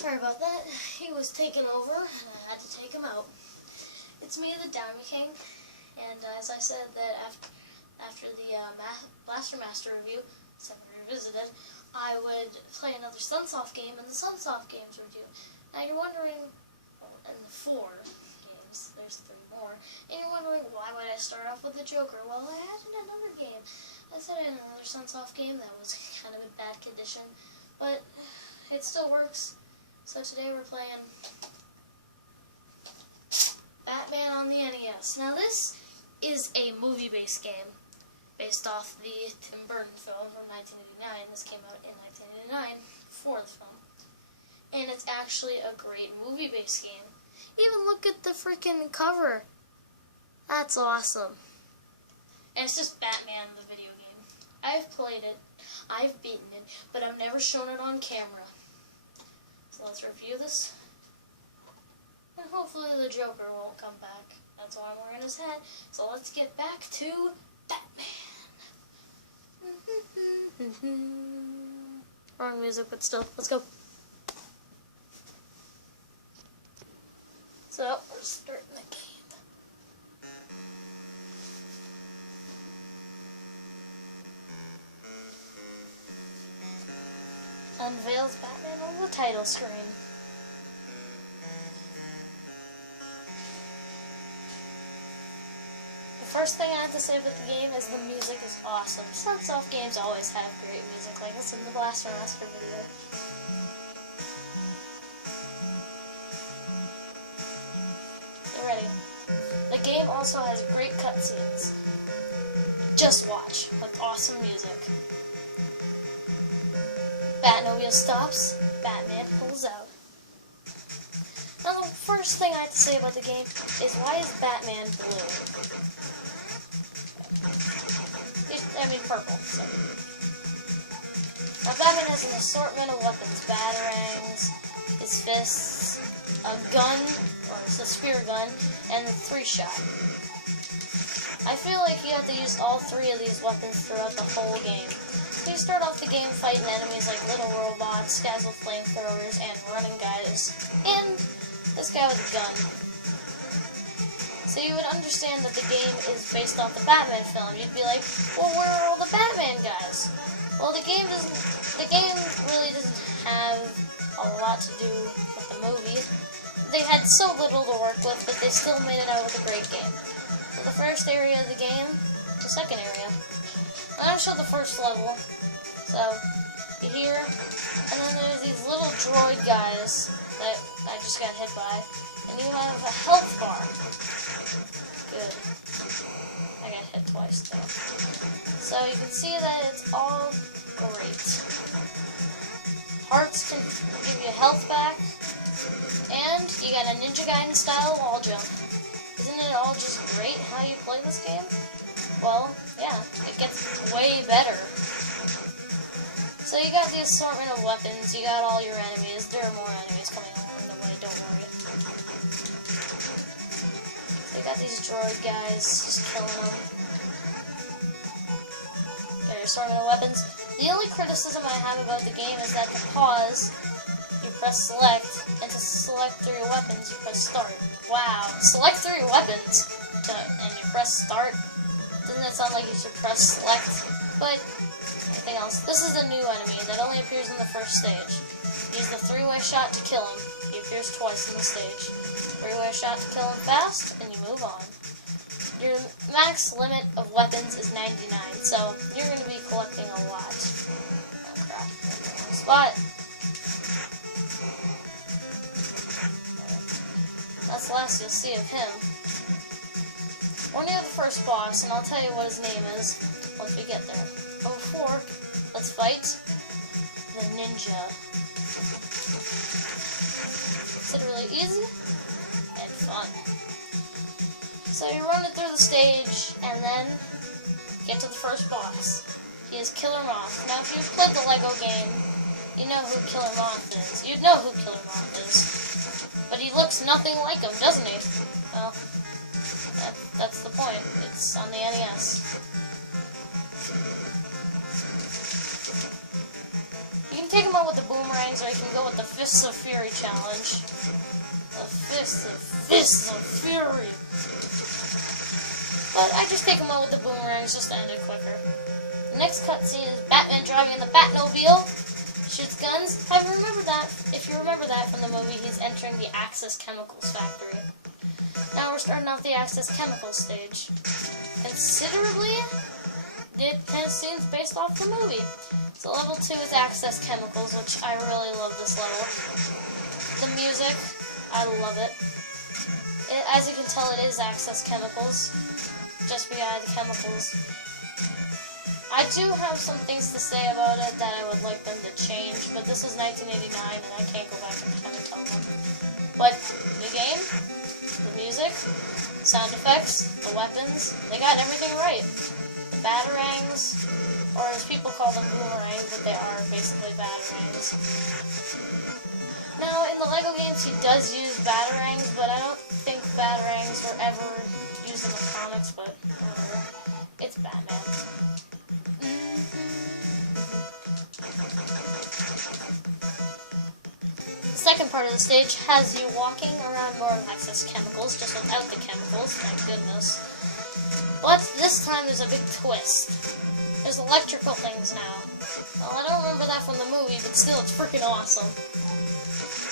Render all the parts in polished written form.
Sorry about that. He was taken over, and I had to take him out. It's me, the Diamond King, and as I said that after the Blaster Master review, Revisited, I would play another Sunsoft game in the Sunsoft Games review. Now you're wondering, well, in the 4 games, there's 3 more, and you're wondering why would I start off with the Joker? Well, I added another game. I said in another Sunsoft game that was kind of in bad condition, but it still works. So today we're playing Batman on the NES. Now this is a movie-based game based off the Tim Burton film from 1989. This came out in 1989 for the film. And it's actually a great movie-based game. Even look at the freaking cover. That's awesome. And it's just Batman, the video game. I've played it, I've beaten it, but I've never shown it on camera. So let's review this. And hopefully the Joker won't come back. That's why I'm wearing his hat. So let's get back to Batman. Wrong music, but still, let's go. So, we're starting the game. Unveils Batman on the title screen. The first thing I have to say about the game is the music is awesome. Sunsoft games always have great music, like this in the Blaster Master video. Get ready. The game also has great cutscenes. Just watch, with awesome music. Batmobile stops, Batman pulls out. Now the first thing I have to say about the game is why is Batman blue? Purple. So. Now Batman has an assortment of weapons, batarangs, his fists, a gun, or it's a spear gun, and a 3-shot. I feel like you have to use all 3 of these weapons throughout the whole game. So you start off the game fighting enemies like little robots, guys with flamethrowers, and running guys, and this guy with a gun. So you would understand that the game is based off the Batman film. You'd be like, well, where are all the Batman guys? Well, the game really doesn't have a lot to do with the movie. They had so little to work with, but they still made it out with a great game. So the first area of the game, the second area. I'm going to show the first level. So, you're here, and then there's these little droid guys that I just got hit by, and you have a health bar. Good. I got hit twice, though. So you can see that it's all great. Hearts can give you health back, and you got a Ninja Gaiden style wall jump. Isn't it all just great how you play this game? Well, yeah, it gets way better. So you got the assortment of weapons, you got all your enemies. There are more enemies coming along the way, don't worry. So you got these droid guys, just killing them. Got your assortment of weapons. The only criticism I have about the game is that to pause, you press select, and to select 3 weapons, you press start. Wow, select 3 weapons, and you press start? Doesn't that sound like you should press select? But, anything else. This is a new enemy that only appears in the first stage. Use the 3-way shot to kill him. He appears twice in the stage. 3-way shot to kill him fast, and you move on. Your max limit of weapons is 99, so you're going to be collecting a lot. Oh crap, I'm in the wrong spot. That's the last you'll see of him. We're near the first boss, and I'll tell you what his name is once we get there. But before, let's fight the ninja. It's really easy and fun. So you run it through the stage, and then get to the first boss. He is Killer Moth. Now, if you've played the Lego game, you know who Killer Moth is. You'd know who Killer Moth is. But he looks nothing like him, doesn't he? Well, that's the point. It's on the NES. You can take him out with the boomerang. boomerangs, or you can go with the Fists of Fury challenge. The Fists of Fury. But I just take them out with the boomerangs just to end it quicker. The next cutscene is Batman driving in the Batmobile, shoots guns. If you remember that from the movie, he's entering the Axis Chemicals factory. Now we're starting off the Axis Chemicals stage. Considerably, it has scenes based off the movie. So level 2 is Axis Chemicals, which I really love this level. The music, I love it. As you can tell, it is Axis Chemicals. Just we add chemicals. I do have some things to say about it that I would like them to change, but this was 1989 and I can't go back in time and tell them. But the game, the music, sound effects, the weapons, they got everything right. The batarangs, or as people call them boomerangs, but they are basically batarangs. Now, in the LEGO games, he does use batarangs, but I don't think batarangs were ever used in the comics, but whatever. It's Batman. The second part of the stage has you walking around more Axis Chemicals, just without the chemicals, thank goodness. But this time there's a big twist. There's electrical things now. Well, I don't remember that from the movie, but still, it's freaking awesome.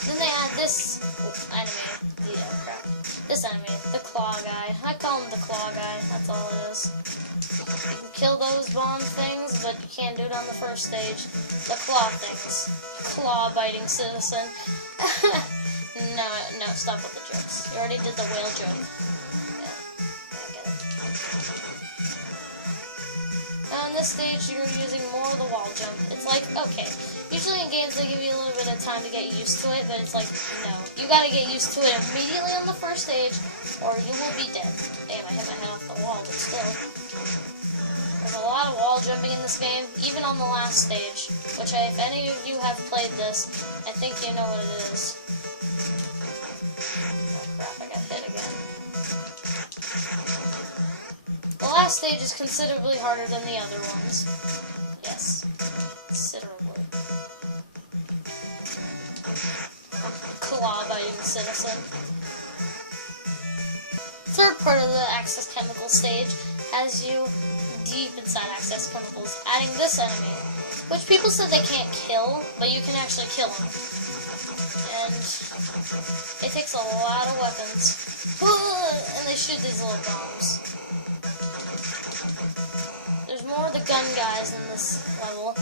Then they add this enemy, this enemy, the Claw Guy. I call him the Claw Guy, that's all it is. You can kill those bomb things, but you can't do it on the first stage. The claw things. Claw-biting citizen. No, stop with the jokes. You already did the whale joke. Yeah, I get it. Now on this stage, you're using more of the wall jump. It's like, okay, usually in games they give you a little bit of time to get used to it, but it's like, no. You gotta get used to it immediately on the first stage, or you will be dead. Damn, I hit my head off the wall, but still. There's a lot of wall jumping in this game, even on the last stage, which if any of you have played this, I think you know what it is. Oh crap, I got hit again. The last stage is considerably harder than the other ones. Yes, considerably. Claw-biting citizen. Third part of the Axis Chemicals stage has you deep inside Axis Chemicals, adding this enemy, which people said they can't kill, but you can actually kill him. And it takes a lot of weapons, and they shoot these little bombs. There's more of the gun guys in this level.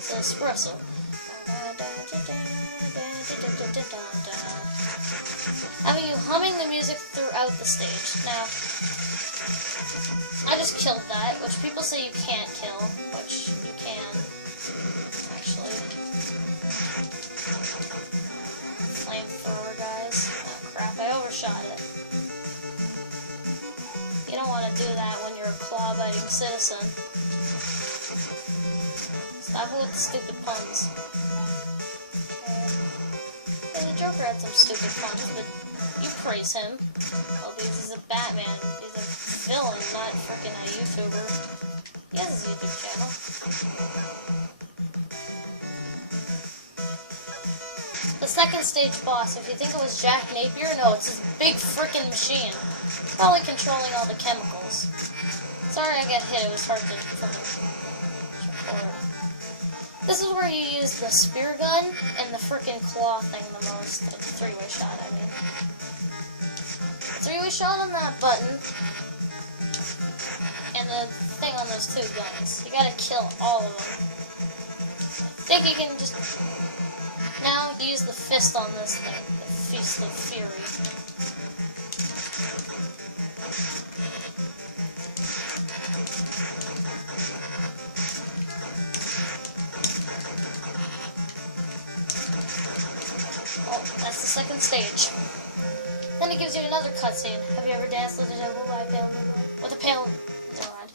It's an espresso. Having you humming the music throughout the stage. Now, I just killed that, which people say you can't kill, which you can, actually. Flamethrower, guys. Oh crap, I overshot it. You don't want to do that when you're a claw-biting citizen. Stop it with the stupid puns. Okay, the Joker had some stupid puns, but you praise him. Well, because he's a Batman. He's a villain, not freaking a YouTuber. He has his YouTube channel. The second stage boss, if you think it was Jack Napier, no, it's this big freaking machine. Probably controlling all the chemicals. Sorry I got hit, it was hard to record. This is where you use the spear gun and the freaking claw thing the most. The three-way shot, I mean. Three-way shot on that button, and the thing on those two guns. You gotta kill all of them. I think you can just... Now use the fist on this thing. The Fist of Fury. Oh, that's the second stage. Then it gives you another cutscene. Have you ever danced with a devil by a pale moon? With a pale... Never mind.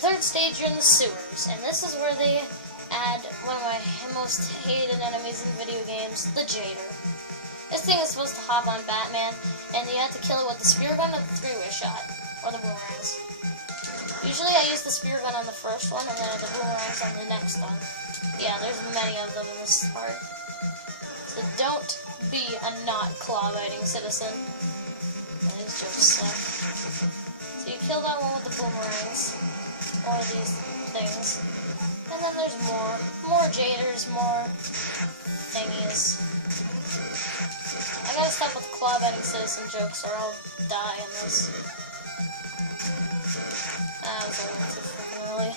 Third stage, you're in the sewers, and this is where they add one of my most hated enemies in video games, the Jader. This thing is supposed to hop on Batman, and you have to kill it with the spear gun or the three-way shot, or the boomerangs. Usually I use the spear gun on the first one, and then the boomerangs on the next one. Yeah, there's many of them in this part. So don't be a not claw-biting citizen. These jokes suck. So you kill that one with the boomerangs, or these things. And then there's more. More jaders, more thingies. I gotta stop with the claw-biting citizen jokes or I'll die in this. That was a little too freaking early.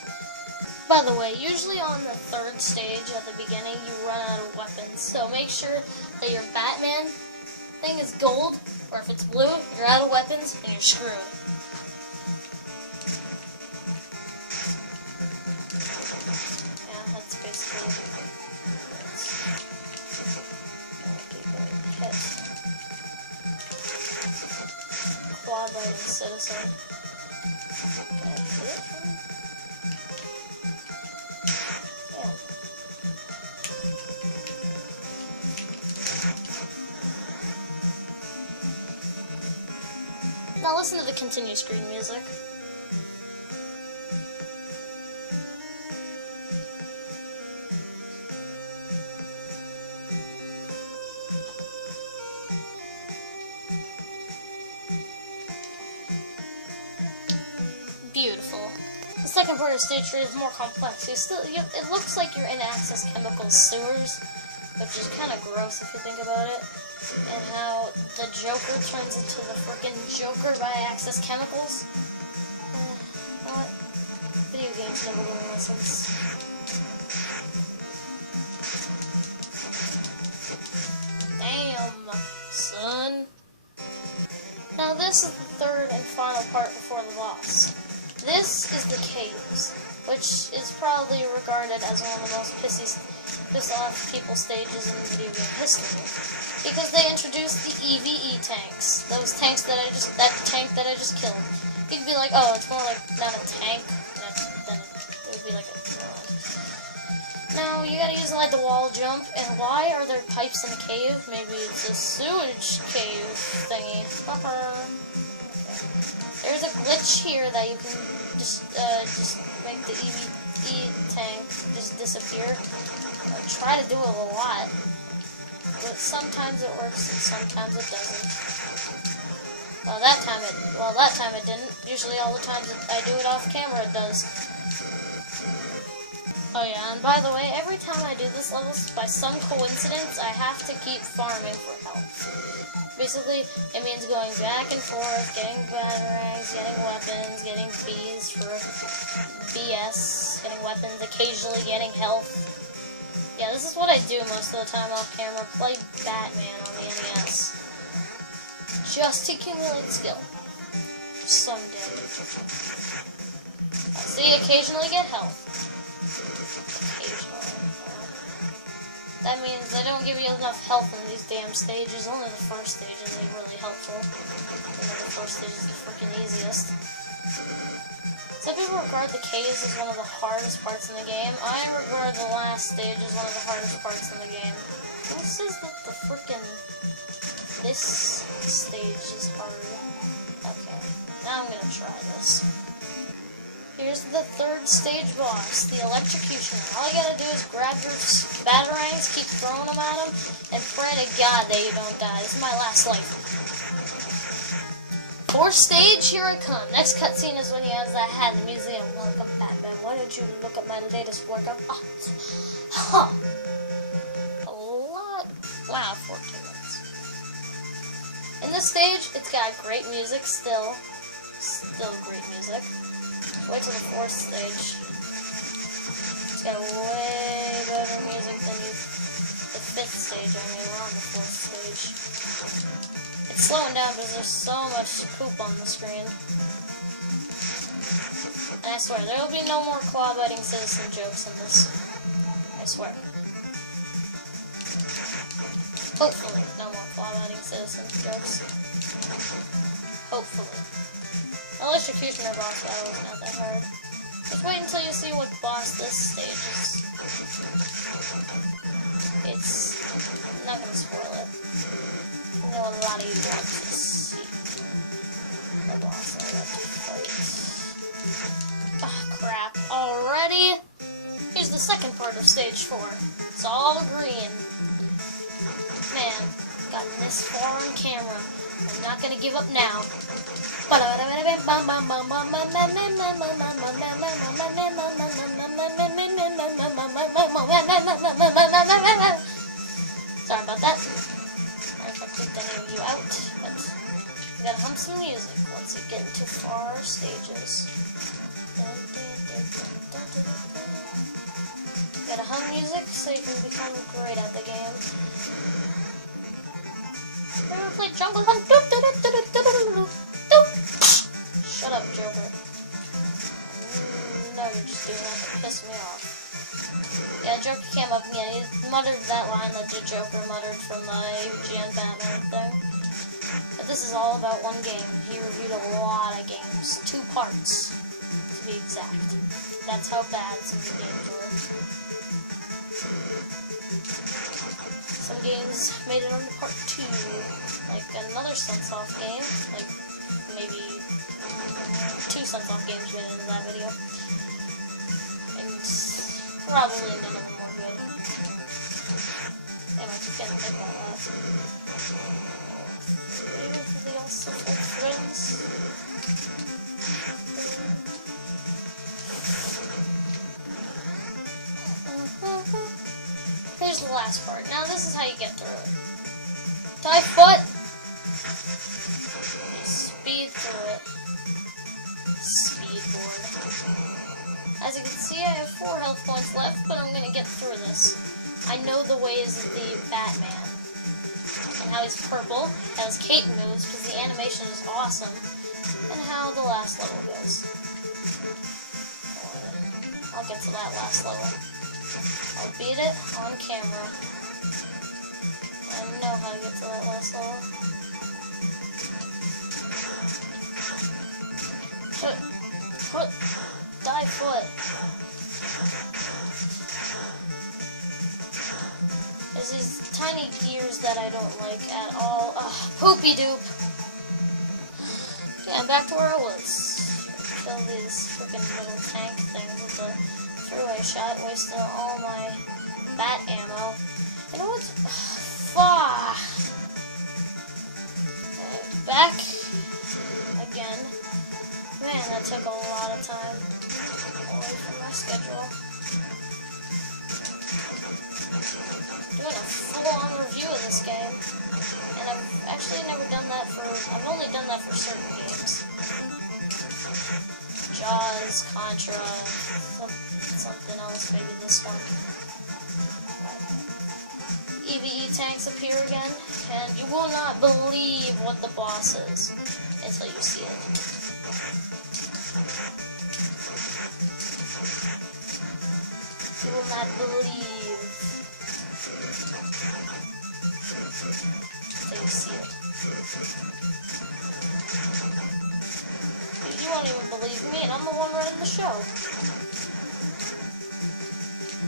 By the way, usually on the third stage at the beginning, you run out of weapons. So make sure that your Batman thing is gold, or if it's blue, you're out of weapons and you're screwed. Yeah, that's basically hit. Claw-biting citizen. Can I hit him? Now listen to the continue screen music. Beautiful. The second part of stage 3 is more complex. It looks like you're in Access Chemicals sewers, which is kind of gross if you think about it. And how the Joker turns into the frickin' Joker by Access Chemicals. What? Video games never learn lessons. Damn, son. Now this is the third and final part before the boss. This is the caves, which is probably regarded as one of the most piss off people stages in video game history. Because they introduced the EVE tanks. Those tanks that that tank that I just killed. You'd be like, oh, it's more like not a tank, then it would be like a No, you gotta use like the wall jump, and why are there pipes in the cave? Maybe it's a sewage cave thingy. There's a glitch here that you can just make the EVE tank just disappear. I try to do it a lot. But sometimes it works and sometimes it doesn't. Well, that time it didn't. Usually all the times I do it off camera, it does. Oh yeah, and by the way, every time I do this level, by some coincidence, I have to keep farming for health. Basically, it means going back and forth, getting batarangs, getting weapons, getting Bs for BS, getting weapons, occasionally getting health. Yeah, this is what I do most of the time off camera, play Batman on the NES. Just to accumulate skill. Someday. See, occasionally get health. Occasionally. That means they don't give you enough health in these damn stages. Only the first stage is like really helpful. The first stage is the freaking easiest. Some people regard the caves as one of the hardest parts in the game. I regard the last stage as one of the hardest parts in the game. Who says that the frickin' this stage is hard? Okay, now I'm gonna try this. Here's the third stage boss, the Electrocutioner. All you gotta do is grab your batarangs, keep throwing them at him, and pray to God that you don't die. This is my last life. Fourth stage, here I come. Next cutscene is when he has that hat in the museum. Welcome, Batman. Why don't you look at my latest work of art? Huh. A lot. Wow, 14 minutes. In this stage, it's got great music still. Still great music. Wait till the fourth stage. It's got way better music than the fifth stage. I mean, we're on the fourth stage. It's slowing down because there's so much poop on the screen. And I swear, there will be no more claw-biting citizen jokes in this. I swear. Hopefully, no more claw-biting citizen jokes. Hopefully. Electrocutioner boss battle is not that hard. Just wait until you see what boss this stage is. It's... I'm not gonna spoil it. I know a lot of you want to see the boss I like to fight. Ah, crap. Already? Here's the second second part of stage 4. It's all green. Man, gotten this far on camera. I'm not gonna give up now. Sorry about that. Sorry if I creeped any of you out, but we gotta hum some music once you get into far stages. You gotta hum music so you can become great at the game. Ever played Jungle Hunt? Shut up, Joker. No, you're just doing that to piss me off. Yeah, Joker came up again. He muttered that line that the Joker muttered from the AVGN Batman thing. But this is all about one game. He reviewed a lot of games. 2 parts, to be exact. That's how bad some of the games were. Some games made it on to part 2. Like another Sunsoft game. Like maybe 2 Sunsoft games made it into that video. And probably none of them were good. Damn, I keep getting hit by that. Even for the also full friends. Here's the last part. Now this is how you get through it. Die foot! Speed through it. Speedboard. As you can see, I have 4 health points left, but I'm gonna get through this. I know the ways of the Batman. And how he's purple, how his cape moves, because the animation is awesome, and how the last level goes. I'll get to that last level. I'll beat it on camera. I know how to get to that last level. Foot, die foot. There's these tiny gears that I don't like at all. Poopy doop. Yeah, I'm back to where I was. Kill these freaking little tank things with the throwaway shot, wasting all my bat ammo. You know what? Fuck. Back again. Man, that took a lot of time away from my schedule. Doing a full-on review of this game, and I've actually never done that for. I've only done that for certain games. Jaws, Contra, something else, maybe this one. EVE tanks appear again, and you will not believe what the boss is until you see it. You will not believe until you see it. You won't even believe me, and I'm the one running the show.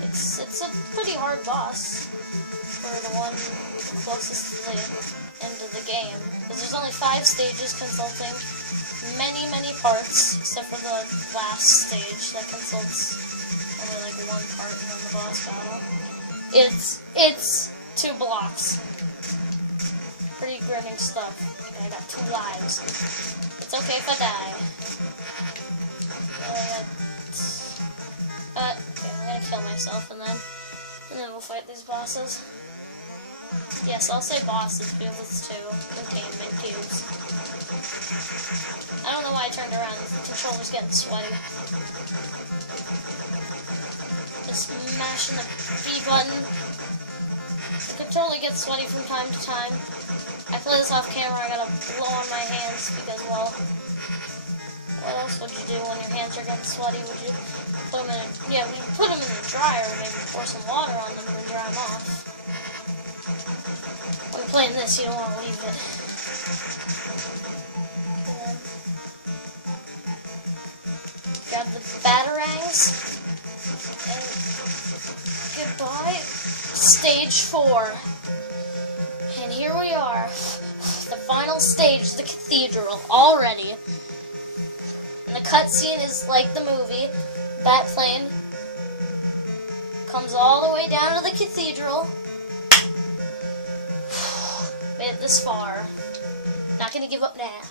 It's a pretty hard boss for the one closest to the end of the game, because there's only 5 stages consulting many parts, except for the last stage that consults only like 1 part and then the boss battle. It's 2 blocks. Pretty grinning stuff. Okay, I got 2 lives. It's okay if I die. Okay, I'm gonna kill myself and then we'll fight these bosses. Yes, I'll say bosses because it's 2 containment cubes. I don't know why I turned around. The controller's getting sweaty. Just mashing the B button. The controller gets sweaty from time to time. I play this off camera. I gotta blow on my hands because, well, what else would you do when your hands are getting sweaty? Would you put them in? You put them in the dryer, or maybe pour some water on them and dry them off. When you're playing this, you don't want to leave it. Okay, grab the batarangs and goodbye, stage 4. And here we are, the final stage, the cathedral, already. And the cutscene is like the movie, Batplane comes all the way down to the cathedral. Made it this far. Not gonna give up now.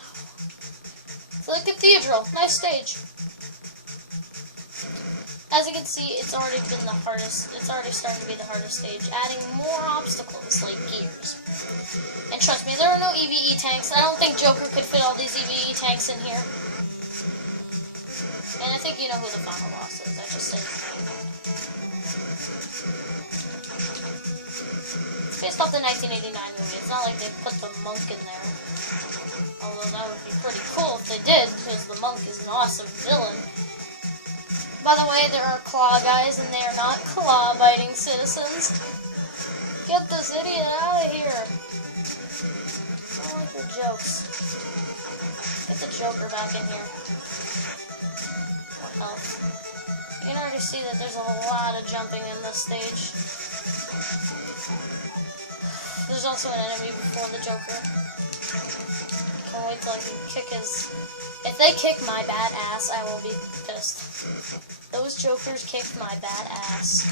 So the cathedral, nice stage. As you can see, it's already been the hardest. It's already starting to be the hardest stage, adding more obstacles like gears. And trust me, there are no EVE tanks. I don't think Joker could fit all these EVE tanks in here. And I think you know who the final boss is. I just said his name. It's based off the 1989 movie. It's not like they put the monk in there. Although that would be pretty cool if they did, because the monk is an awesome villain. By the way, there are claw guys, and they are not claw-biting citizens. Get this idiot out of here. I don't like your jokes. Get the Joker back in here. What health? You can already see that there's a lot of jumping in this stage. There's also an enemy before the Joker. Can't wait till I can kick his... If they kick my bad ass, I will be pissed. Those Jokers kicked my bad ass.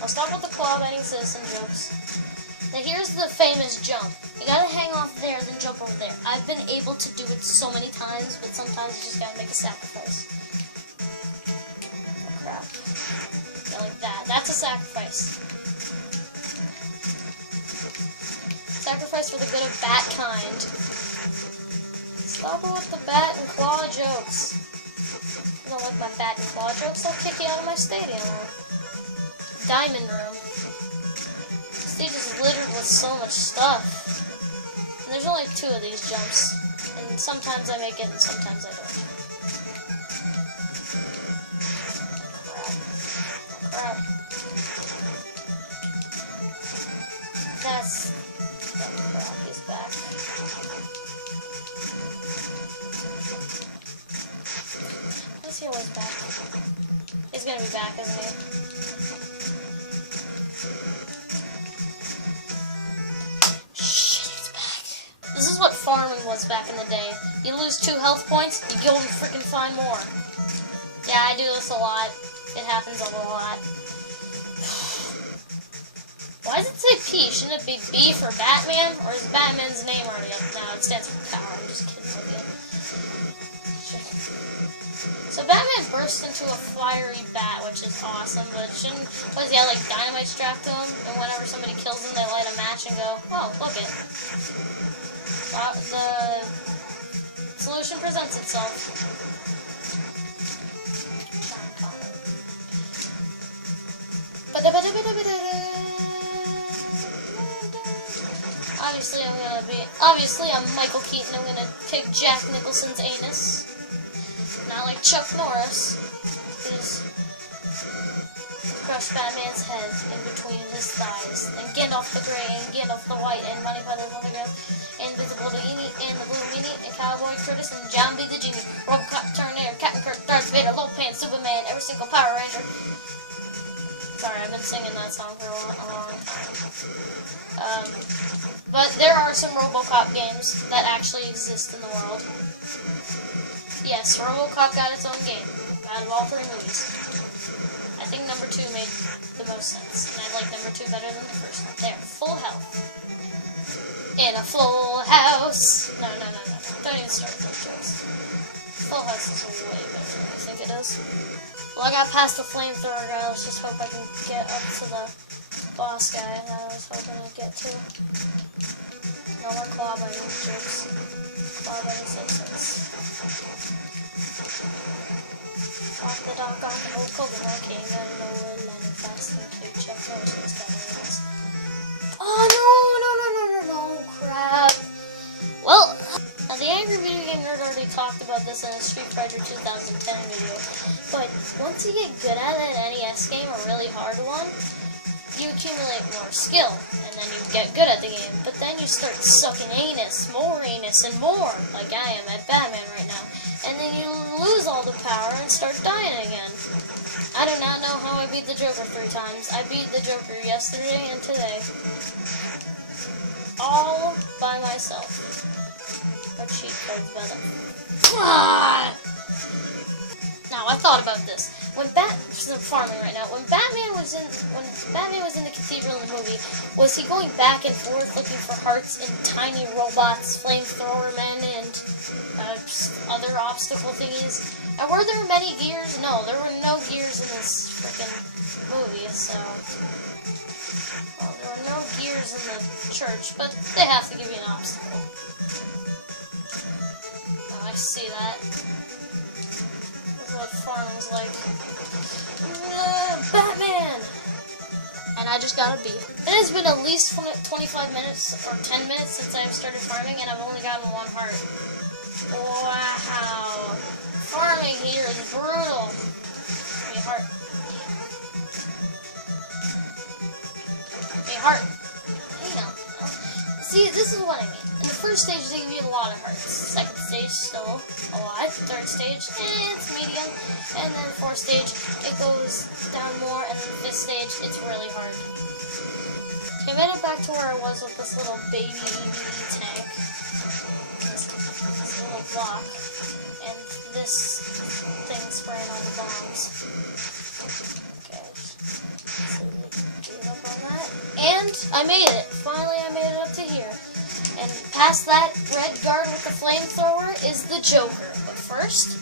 I'll stop with the claw-biting citizen jokes. Now here's the famous jump. You gotta hang off there, then jump over there. I've been able to do it so many times, but sometimes you just gotta make a sacrifice. Oh crap. Yeah, like that. That's a sacrifice. Sacrifice for the good of bat kind. Stop it with the bat and claw jokes. You don't like my bat and claw jokes? I'll kick you out of my stadium. Diamond room. The stage is littered with so much stuff. And there's only 2 of these jumps. And sometimes I make it and sometimes I don't. Crap. That's... crap, he's back. Is he always back? He's gonna be back, isn't he? Shit, he's back. This is what farming was back in the day. You lose 2 health points, you go and freaking find more. Yeah, I do this a lot. It happens a lot. Why does it say P? Shouldn't it be B for Batman? Or is Batman's name already up? No, it stands for power. I'm just kidding with you. So Batman bursts into a fiery bat, which is awesome, but shouldn't... What is he, like dynamite strapped to him? And whenever somebody kills him, they light a match and go, oh, look it. The solution presents itself. Obviously, I'm Michael Keaton. I'm gonna kick Jack Nicholson's anus. Not like Chuck Norris, who's crushed Batman's head in between his thighs. And Gandalf the Grey, and Gandalf the White, and Monty Python's Holy Grail, and Invisible Weenie, and the Blue Meanie, and Cowboy Curtis, and John B. the Genie, Robocop, Terminator, Captain Kirk, Darth Vader, Lopan, Superman, every single Power Ranger. Sorry, I've been singing that song for a long time. But there are some RoboCop games that actually exist in the world. Yes, RoboCop got its own game out of all 3 movies. I think number 2 made the most sense, and I like number 2 better than the first one. There, full health. In a full house. No. Don't even start with those jokes. Full house is way better than I think it is. Well, I got past the flamethrower guy. Let's just hope I can get up to the boss guy that I was hoping to get to. No more claw-biting jokes. Claw-biting citizens. Off the dock on the Hulk Hogan, I came out of nowhere, landing fast and big Chuck Norris was better. Oh no, crap. Well, the Angry Video Game Nerd already talked about this in a Street Fighter 2010 video, but once you get good at an NES game, a really hard one, you accumulate more skill, and then you get good at the game, but then you start sucking anus, and more, like I am at Batman right now, and then you lose all the power and start dying again. I do not know how I beat the Joker 3 times. I beat the Joker yesterday and today. All by myself. Or cheat codes better. Ah! Now, I thought about this. When farming right now. When Batman was in the cathedral in the movie, was he going back and forth looking for hearts in tiny robots, flamethrower men, and other obstacle thingies? And were there many gears? No, there were no gears in this freaking movie. So, well, there were no gears in the church, but they have to give you an obstacle. Oh, I see that. What farming's like, Batman! And I just got a beat. It has been at least 25 minutes or 10 minutes since I've started farming, and I've only gotten 1 heart. Wow. Farming here is brutal. Give me a heart. Give me a heart. You know. See, this is what I mean. In the first stage, they give you a lot of hearts. Second stage, still a lot. Third stage, it's medium. And then fourth stage, it goes down more. And then the fifth stage, it's really hard. Okay, I made it back to where I was with this little baby EVE tank. This little block. And this thing spraying all the bombs. Okay, so give up on that. And I made it. Finally, I made it up to here. And past that red guard with the flamethrower is the Joker. But first,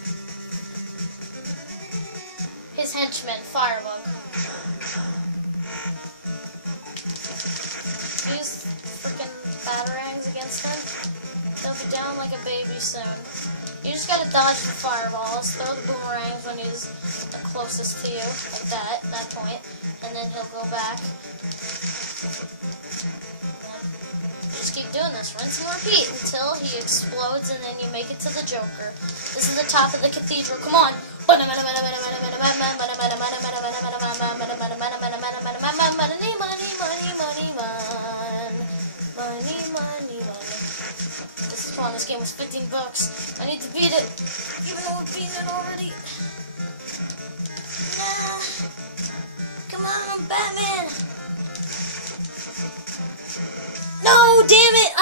his henchman, Firebug. Use freaking batarangs against him. He'll be down like a baby soon. You just gotta dodge the fireballs, throw the boomerangs when he's the closest to you, like that point, and then he'll go back. Just keep doing this, rinse and repeat until he explodes, and then you make it to the Joker. This is the top of the cathedral. Come on! This game was $15. I need to beat it, even though I've beaten it already. Nah. Come on, I'm Batman. No, damn it!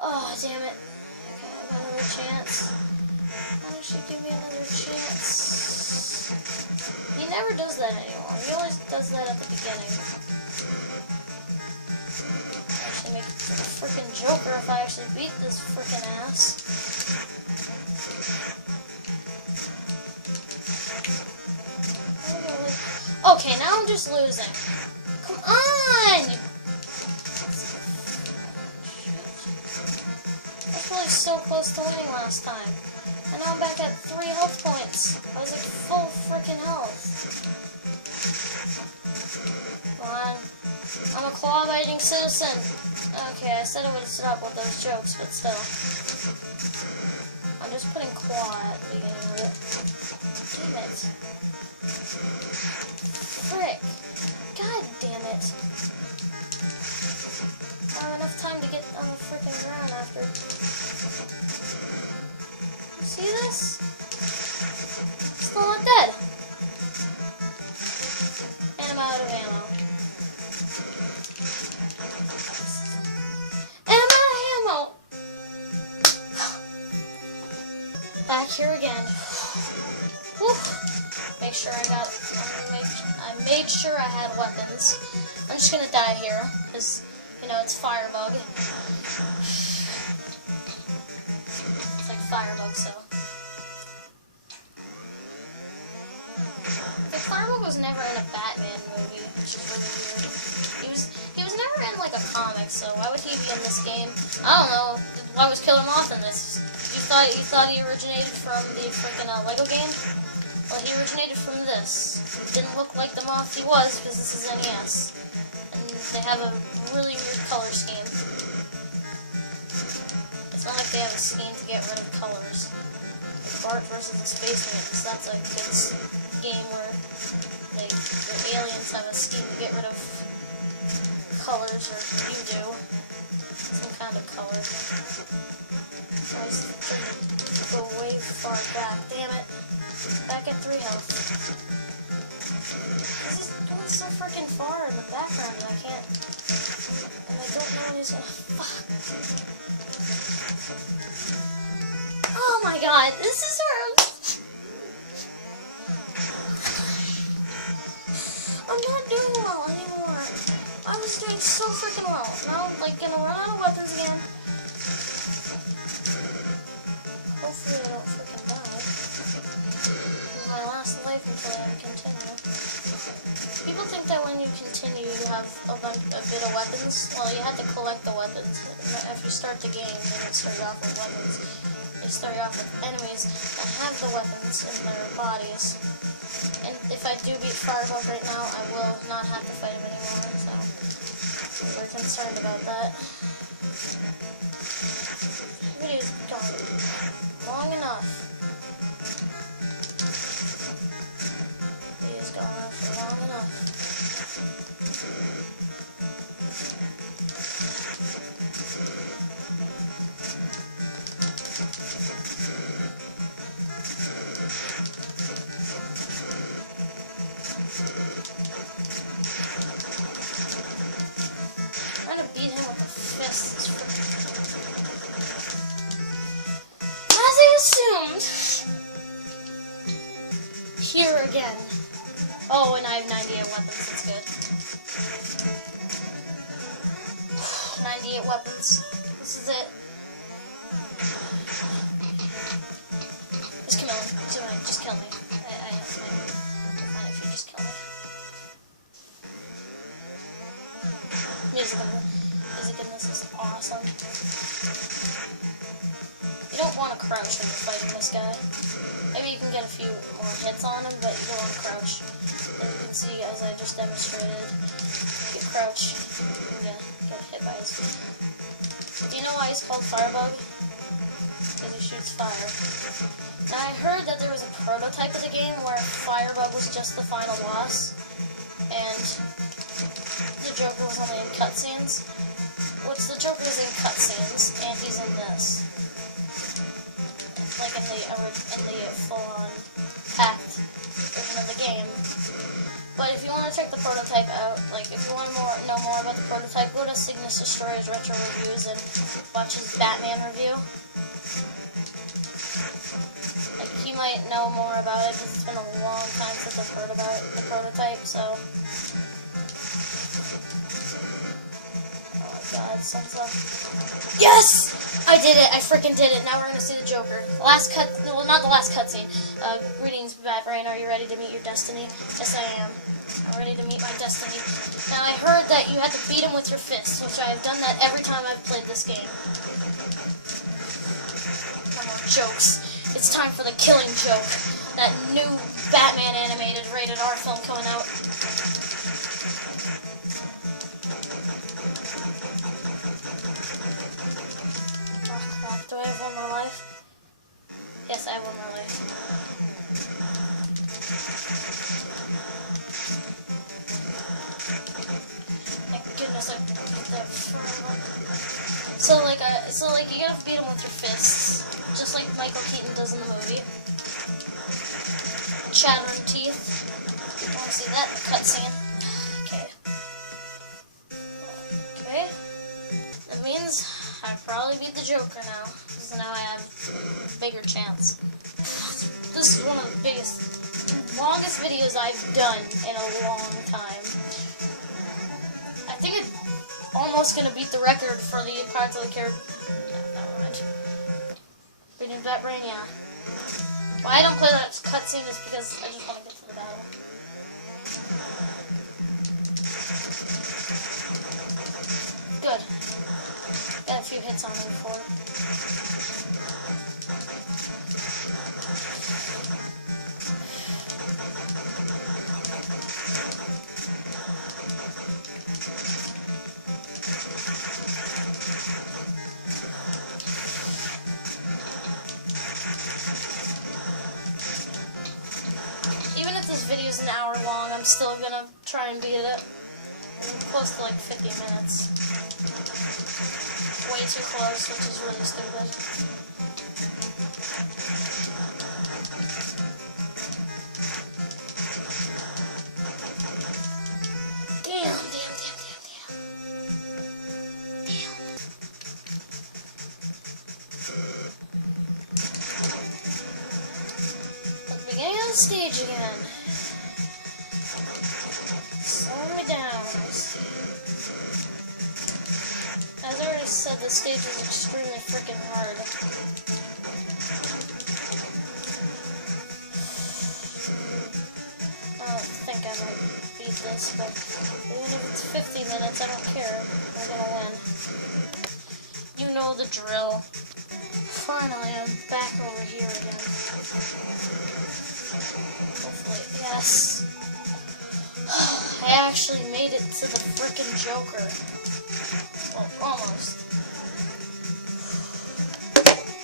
Oh, damn it. Okay, I got another chance. I should give me another chance. He never does that anymore. He always does that at the beginning. I actually make it to the freaking Joker if I actually beat this freaking ass. Okay, now I'm just losing. Come on! I was really so close to winning last time. And now I'm back at 3 health points. I was like full freaking health. Come on. I'm a claw-biting citizen. Okay, I said I would have stopped with those jokes, but still. I'm just putting claw at the beginning of it. Damn it. Frick. God damn it. I don't have enough time to get on the freaking ground after. You see this? Still not dead. And I'm out of ammo. And I'm out of ammo! Back here again. Whew. Make sure I made sure I had weapons. I'm just gonna die here, because, you know, it's Firebug. It's like Firebug, so. Like, Firebug was never in a Batman movie, which is really weird. He was never in, like, a comic, so why would he be in this game? I don't know. Why was Killer Moth in this? You thought he originated from the freaking Lego game? Well, he originated from this. It didn't look like the Moth he was, because this is NES. And they have a really weird color scheme. It's not like they have a scheme to get rid of colors. Like Bart versus the Space Mutants, that's a good game where the aliens have a scheme to get rid of colors, or you do. Some kind of color. I was trying to go way far back. Damn it. Back at 3 health. This is going so freaking far in the background and I can't. And I don't know when he's gonna. Fuck. Oh my god, this is where doing so freaking well. Now, like, gonna run out of weapons again. Hopefully I don't freaking die. This is my last life until I continue. People think that when you continue you have a bit of weapons. Well, you have to collect the weapons. If you start the game, they don't start you off with weapons. They start you off with enemies that have the weapons in their bodies. And if I do beat Firebug right now, I will not have to fight him anymore, so we're concerned about that. This video's gone long enough. Video's gone on for long enough. Beat him with the fists. As I assumed, here again. Oh, and I have 98 weapons, that's good. 98 weapons. This is it. Just kill me. Just kill me. I'm fine if you just kill me. Music in this is awesome. You don't want to crouch when you're fighting this guy. Maybe you can get a few more hits on him, but you don't want to crouch. As you can see, as I just demonstrated, if you crouch, you're gonna get hit by his feet. Do you know why he's called Firebug? Because he shoots fire. Now I heard that there was a prototype of the game where Firebug was just the final boss, and the Joker was only in cutscenes. The Joker is in cutscenes, and he's in this. Like in the full-on packed version of the game. But if you want to check the prototype out, like if you want to know more about the prototype, go to Cygnus Destroyer's Retro Reviews and watch his Batman review. Like he might know more about it because it's been a long time since I've heard about the prototype, so. God, Sansa. Yes! I did it! I freaking did it! Now we're gonna see the Joker. Well, not the last cutscene. Greetings, Batbrain. Are you ready to meet your destiny? Yes, I am. I'm ready to meet my destiny. Now, I heard that you had to beat him with your fists, which I have done that every time I've played this game. No more jokes. It's time for the Killing Joke. That new Batman animated rated R film coming out. Do I have one more life? Yes, I have one more life. Thank goodness I did that Firebug. So like you gotta beat him with your fists, just like Michael Keaton does in the movie. Chattering teeth. You wanna see that? The cutscene. Okay. Okay. That means I'd probably beat the Joker now, because now I have a bigger chance. This is one of the longest videos I've done in a long time. I think it's almost going to beat the record for the Pirates of the Caribbean. No, never mind. Reading Batbrain, yeah. Why I don't play that cutscene is because I just want to get to the battle. Good. Got a few hits on me before. Even if this video is an hour long, I'm still gonna try and beat it. I'm close to like 50 minutes. Way too close, which is really stupid. Damn. At the beginning of the stage again. Slow me down, I see. said, this stage is extremely freaking hard. I don't think I might beat this, but even if it's 50 minutes, I don't care. I'm gonna win. You know the drill. Finally, I'm back over here again. Hopefully, yes. I actually made it to the frickin' Joker. Well, almost.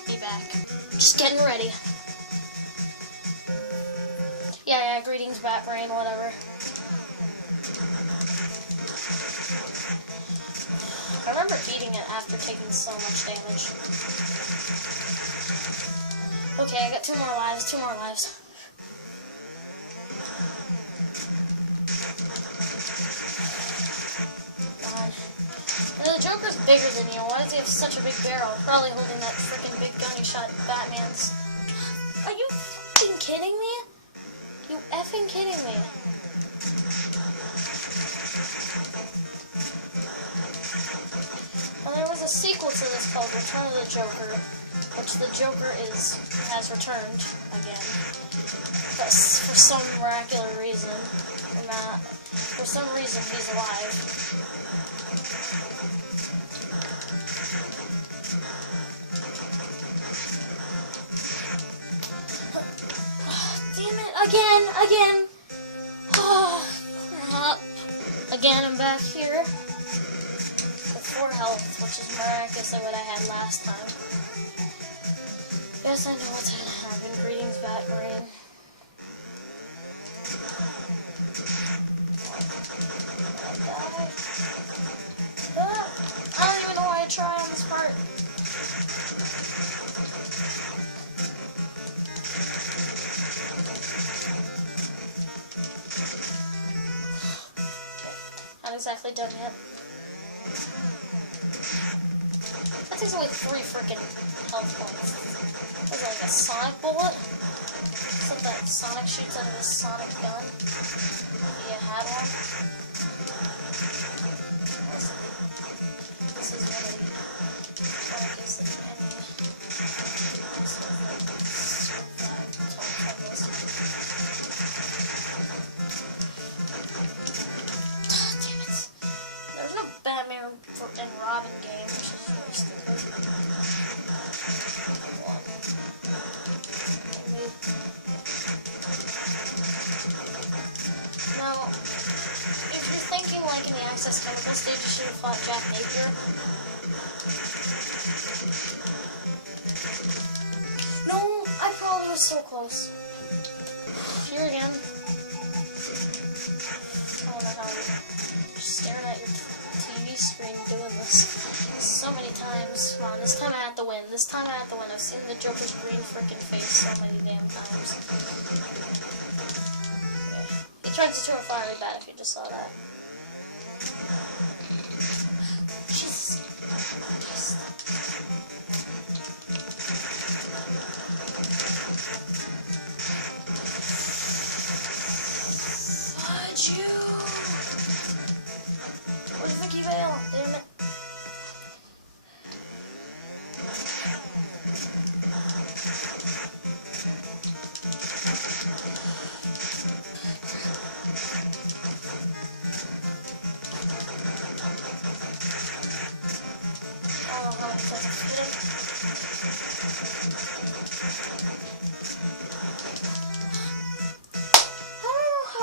Be back. Just getting ready. Yeah, greetings, Batbrain, whatever. I remember beating it after taking so much damage. Okay, I got 2 more lives, 2 more lives. Come on. And the Joker's bigger than you. Why does he have such a big barrel? Probably holding that freaking big gun he shot Batman's. Are you fucking kidding me? You effing kidding me? Well, there was a sequel to this called Return of the Joker, which the Joker has returned again. But for some miraculous reason, for some reason he's alive. Damn it, again! Oh, crap. Again, I'm back here with 4 health, which is miraculously what I had last time. Yes, I know what's gonna happen. Greetings, Batbrain. I don't even know why I try on this part. Not exactly done yet. That takes away 3 freaking health points. Was it like a sonic bullet? Is that that Sonic shoots out of his sonic gun? Maybe you had one? This is really darkest of any. Damn it. There's no Batman and Robin game, which is really stupid. Now, if you're thinking like in the Access Chemical stage, you should have fought Jack Napier. No, I probably was so close. Here again. I don't know how you're just staring at your TV screen doing this so many times. Come on, this time I have to win. This time I have to win. I've seen the Joker's green freaking face so many damn times. Okay. He turns into a fiery bat if you just saw that. Jesus Christ. Fudge you! Where's Vicky Vale? Damn it.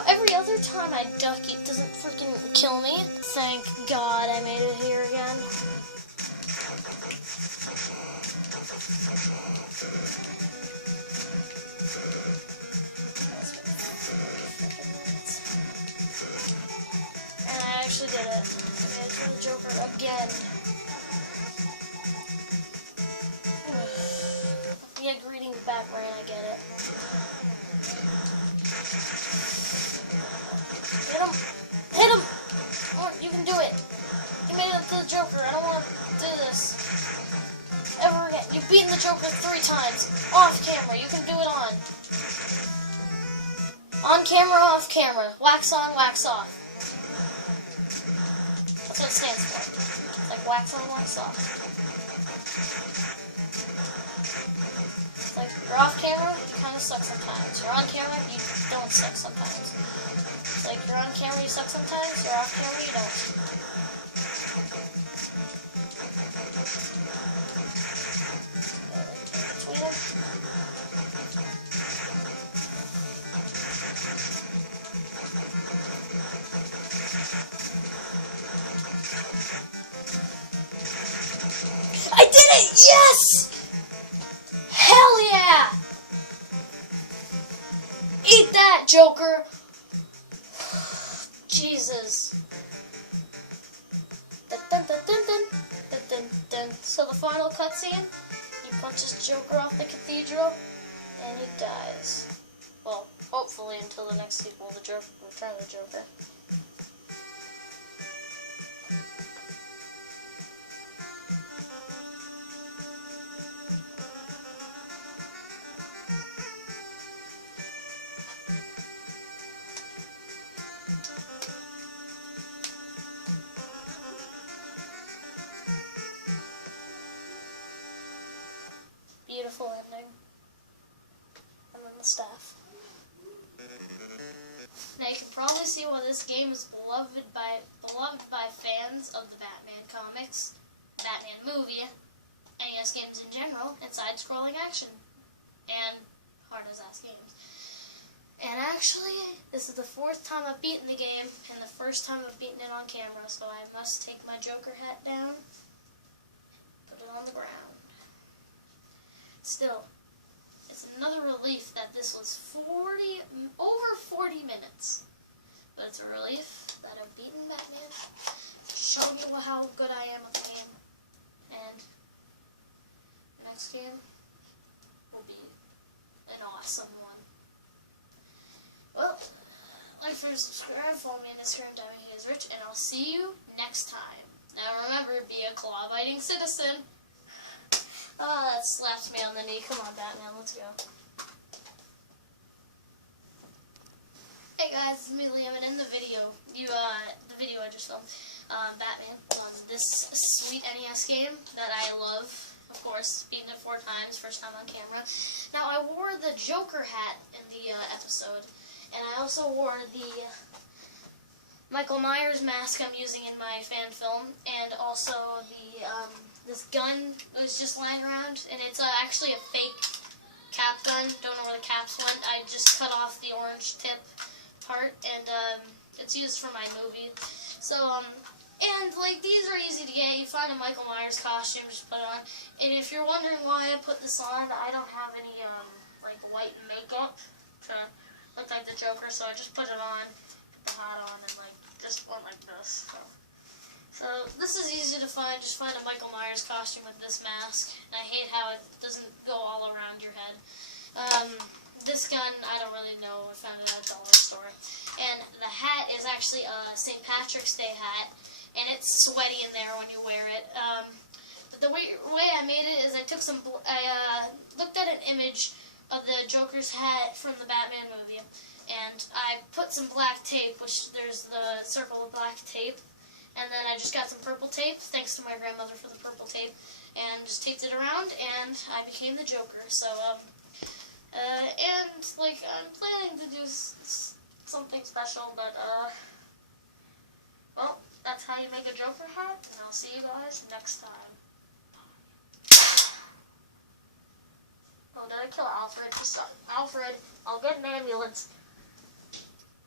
Every other time I duck, it doesn't freaking kill me. Thank God I made it here again. And I actually did it. I made it to the Joker again. Yeah, greetings, Batman, I get it. Hit him! Hit him! Oh, you can do it! You made it to the Joker. I don't want to do this ever again. You've beaten the Joker 3 times. Off camera. You can do it on. On camera, off camera. Wax on, wax off. That's what it stands for. It's like wax on, wax off. It's like, you're off camera, you kind of suck sometimes. You're on camera, you don't suck sometimes. It's like, you're on camera, you suck sometimes. You're off camera, you don't. Between them. I did it! Yes! Hell yeah! Eat that, Joker! Jesus. Dun, dun, dun, dun, dun, dun, dun, dun. So the final cutscene, he punches Joker off the cathedral, and he dies. Well, hopefully until the next sequel, the Joker, Return of the Joker. Beautiful ending. And then the staff. Now you can probably see why this game is beloved by fans of the Batman comics, Batman movie, NES games in general, and side-scrolling action, and hard-as-ass games. And actually, this is the 4th time I've beaten the game, and the 1st time I've beaten it on camera, so I must take my Joker hat down, put it on the ground. Still, it's another relief that this was over 40 minutes. But it's a relief that I've beaten Batman, showing you how good I am at the game. And the next game will be an awesome one. Well, like, and subscribe, follow me on Instagram, DiamondHaysRich, and I'll see you next time. Now remember, be a claw-biting citizen. Oh, that slaps me on the knee. Come on, Batman, let's go. Hey guys, it's me, Liam, and in the video, the video I just filmed, Batman on this sweet NES game that I love. Of course, beaten it 4 times, first time on camera. Now, I wore the Joker hat in the episode, and I also wore the Michael Myers mask I'm using in my fan film, and also the this gun was just lying around, and it's actually a fake cap gun. Don't know where the caps went. I just cut off the orange tip part, and it's used for my movie. So, and like, these are easy to get. You find a Michael Myers costume, just put it on. And if you're wondering why I put this on, I don't have any like white makeup to look like the Joker, so I just put it on, put the hat on, and like just went like this. So this is easy to find. Just find a Michael Myers costume with this mask. And I hate how it doesn't go all around your head. This gun, I don't really know. I found it at a dollar store. And the hat is actually a St. Patrick's Day hat, and it's sweaty in there when you wear it. But the way I made it is I took I looked at an image of the Joker's hat from the Batman movie, and I put some black tape, which there's the circle of black tape, and then I just got some purple tape, thanks to my grandmother for the purple tape, and just taped it around, and I became the Joker. So, and, like, I'm planning to do something special, but, well, that's how you make a Joker hat, and I'll see you guys next time. Oh, did I kill Alfred? Alfred, I'll get an ambulance.